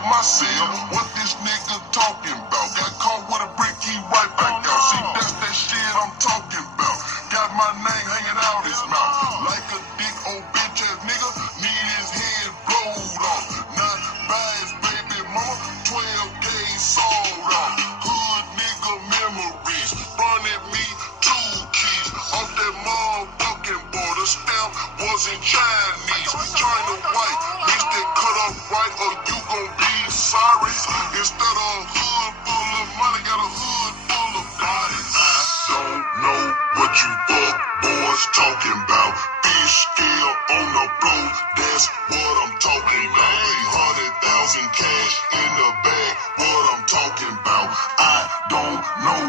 out my cell. What this nigga talking about? Got caught with a brick, he right back out. See, that's that shit I'm talking about. Got my name hanging out his mouth. Like a dick old bitch ass nigga, need his head blowed off. Not by his baby mama, 12 gauge sold off. Hood nigga memories, run at me 2 keys. Off that motherfucking border, stamp wasn't Chinese. China white, bitch that cut up right or you gon' be sorry. Instead of a hood full of money, got a hood full of bodies. I don't know what you fuck boys talking about. Fish scale on the floor, that's what I'm talking about. 800,000 cash in the bag, what I'm talking about. I don't know